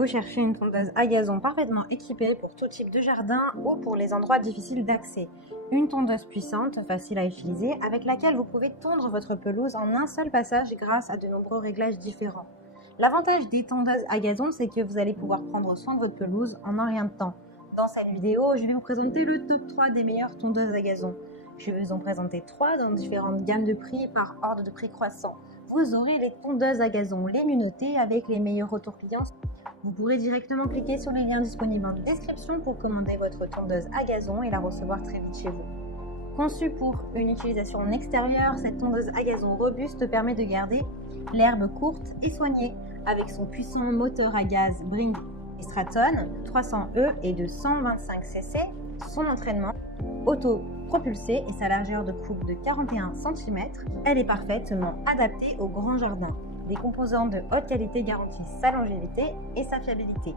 Vous cherchez une tondeuse à gazon parfaitement équipée pour tout type de jardin ou pour les endroits difficiles d'accès. Une tondeuse puissante, facile à utiliser, avec laquelle vous pouvez tondre votre pelouse en un seul passage grâce à de nombreux réglages différents. L'avantage des tondeuses à gazon, c'est que vous allez pouvoir prendre soin de votre pelouse en un rien de temps. Dans cette vidéo, je vais vous présenter le top 3 des meilleures tondeuses à gazon. Je vais vous en présenter 3 dans différentes gammes de prix par ordre de prix croissant. Vous aurez les tondeuses à gazon les mieux notées avec les meilleurs retours clients. Vous pourrez directement cliquer sur les liens disponibles en description pour commander votre tondeuse à gazon et la recevoir très vite chez vous. Conçue pour une utilisation en extérieur, cette tondeuse à gazon robuste permet de garder l'herbe courte et soignée avec son puissant moteur à gaz Bring & Straton 300E et de 125 cc, son entraînement auto-propulsé et sa largeur de coupe de 41 cm, elle est parfaitement adaptée au grand jardin. Des composants de haute qualité garantissent sa longévité et sa fiabilité.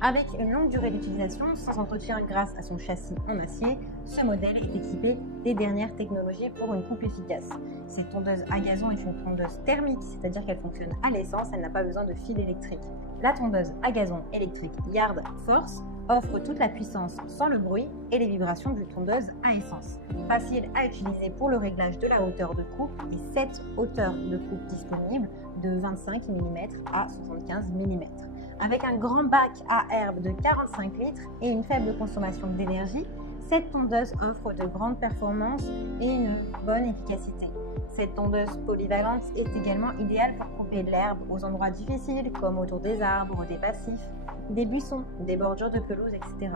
Avec une longue durée d'utilisation sans entretien grâce à son châssis en acier, ce modèle est équipé des dernières technologies pour une coupe efficace. Cette tondeuse à gazon est une tondeuse thermique, c'est-à-dire qu'elle fonctionne à l'essence, elle n'a pas besoin de fil électrique. La tondeuse à gazon électrique Yard Force offre toute la puissance sans le bruit et les vibrations d'une tondeuse à essence. Facile à utiliser pour le réglage de la hauteur de coupe et 7 hauteurs de coupe disponibles de 25 mm à 75 mm. Avec un grand bac à herbe de 45 litres et une faible consommation d'énergie, cette tondeuse offre de grandes performances et une bonne efficacité. Cette tondeuse polyvalente est également idéale pour couper de l'herbe aux endroits difficiles comme autour des arbres, des passifs, des buissons, des bordures de pelouse, etc.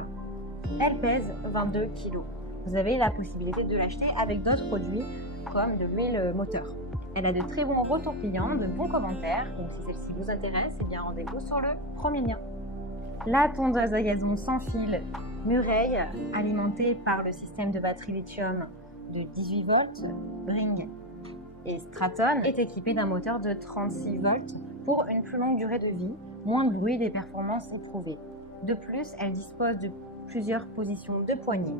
Elle pèse 22 kg. Vous avez la possibilité de l'acheter avec d'autres produits comme de l'huile moteur. Elle a de très bons retours clients, de bons commentaires, donc si celle-ci vous intéresse, eh bien rendez-vous sur le premier lien. La tondeuse à gazon sans fil Murray, alimentée par le système de batterie lithium de 18 volts, Bring & Straton, est équipée d'un moteur de 36 volts pour une plus longue durée de vie, moins de bruit et des performances éprouvées. De plus, elle dispose de plusieurs positions de poignée.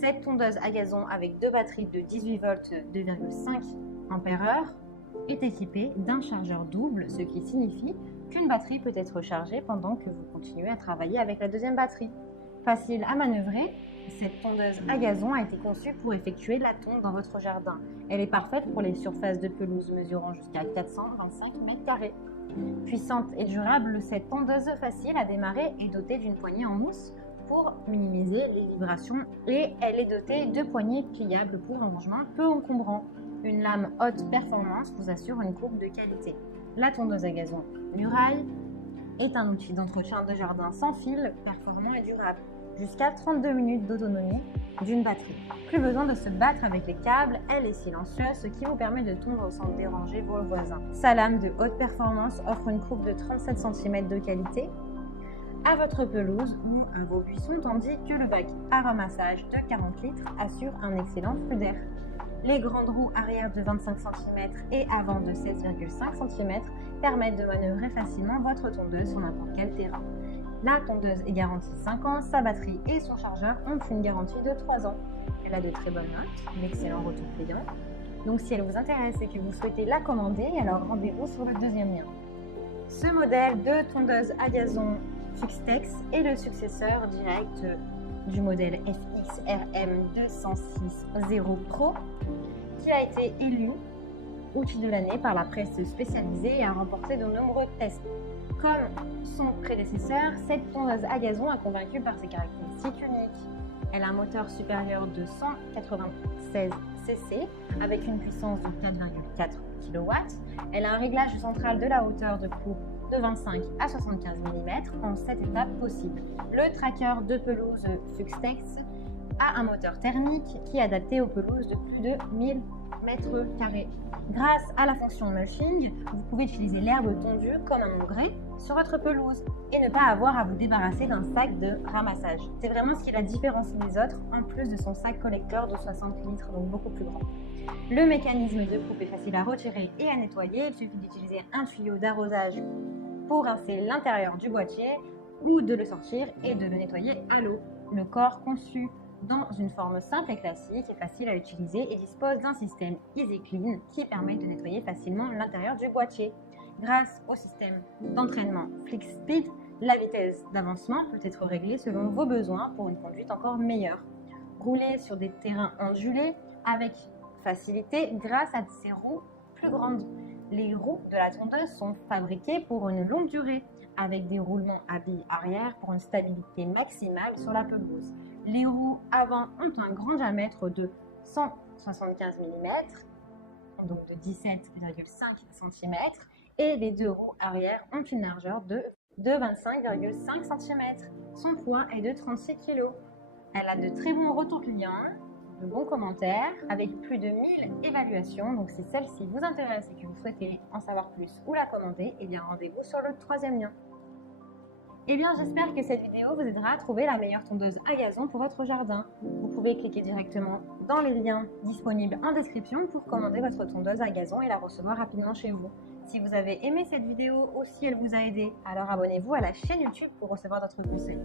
Cette tondeuse à gazon avec deux batteries de 18 volts 2,5 Ah est équipée d'un chargeur double, ce qui signifie qu'une batterie peut être rechargée pendant que vous continuez à travailler avec la deuxième batterie. Facile à manœuvrer, cette tondeuse à gazon a été conçue pour effectuer la tonde dans votre jardin. Elle est parfaite pour les surfaces de pelouse mesurant jusqu'à 425 m². Puissante et durable, cette tondeuse facile à démarrer est dotée d'une poignée en mousse pour minimiser les vibrations et elle est dotée de poignées pliables pour un rangement peu encombrant. Une lame haute performance vous assure une coupe de qualité. La tondeuse à gazon Murray est un outil d'entretien de jardin sans fil, performant et durable. Jusqu'à 32 minutes d'autonomie d'une batterie. Plus besoin de se battre avec les câbles, elle est silencieuse, ce qui vous permet de tondre sans déranger vos voisins. Sa lame de haute performance offre une coupe de 37 cm de qualité à votre pelouse ou à vos buissons, tandis que le bac à ramassage de 40 litres assure un excellent flux d'air. Les grandes roues arrière de 25 cm et avant de 16,5 cm permettent de manœuvrer facilement votre tondeuse sur n'importe quel terrain. La tondeuse est garantie 5 ans, sa batterie et son chargeur ont une garantie de 3 ans. Elle a de très bonnes notes, un excellent retour client. Donc si elle vous intéresse et que vous souhaitez la commander, alors rendez-vous sur le deuxième lien. Ce modèle de tondeuse à gazon Fuxtex est le successeur direct du modèle FXRM 206.0 Pro qui a été élu outil de l'année par la presse spécialisée et a remporté de nombreux tests. Comme son prédécesseur, cette tondeuse à gazon a convaincu par ses caractéristiques uniques. Elle a un moteur supérieur de 196 cc avec une puissance de 4,4 kW. Elle a un réglage central de la hauteur de coupe de 25 à 75 mm en 7 étapes possibles. Le tracker de pelouse Fuxtex a un moteur thermique qui est adapté aux pelouses de plus de 1000 m². Grâce à la fonction mulching, vous pouvez utiliser l'herbe tondue comme un engrais sur votre pelouse et ne pas avoir à vous débarrasser d'un sac de ramassage. C'est vraiment ce qui la différencie des autres, en plus de son sac collecteur de 60 litres, donc beaucoup plus grand. Le mécanisme de coupe est facile à retirer et à nettoyer. Il suffit d'utiliser un tuyau d'arrosage pour rincer l'intérieur du boîtier ou de le sortir et de le nettoyer à l'eau. Le corps conçu dans une forme simple et classique est facile à utiliser et dispose d'un système Easy Clean qui permet de nettoyer facilement l'intérieur du boîtier. Grâce au système d'entraînement FlexSpeed, la vitesse d'avancement peut être réglée selon vos besoins pour une conduite encore meilleure. Roulez sur des terrains ondulés avec facilité grâce à ces roues plus grandes. Les roues de la tondeuse sont fabriquées pour une longue durée, avec des roulements à billes arrière pour une stabilité maximale sur la pelouse. Les roues avant ont un grand diamètre de 175 mm, donc de 17,5 cm, et les deux roues arrière ont une largeur de 25,5 cm. Son poids est de 36 kg. Elle a de très bons retours clients, de bons commentaires, avec plus de 1000 évaluations. Donc si celle-ci vous intéresse et que vous souhaitez en savoir plus ou la commander, eh bien rendez-vous sur le 3e lien. Eh bien, j'espère que cette vidéo vous aidera à trouver la meilleure tondeuse à gazon pour votre jardin. Vous pouvez cliquer directement dans les liens disponibles en description pour commander votre tondeuse à gazon et la recevoir rapidement chez vous. Si vous avez aimé cette vidéo ou si elle vous a aidé, alors abonnez-vous à la chaîne YouTube pour recevoir d'autres conseils.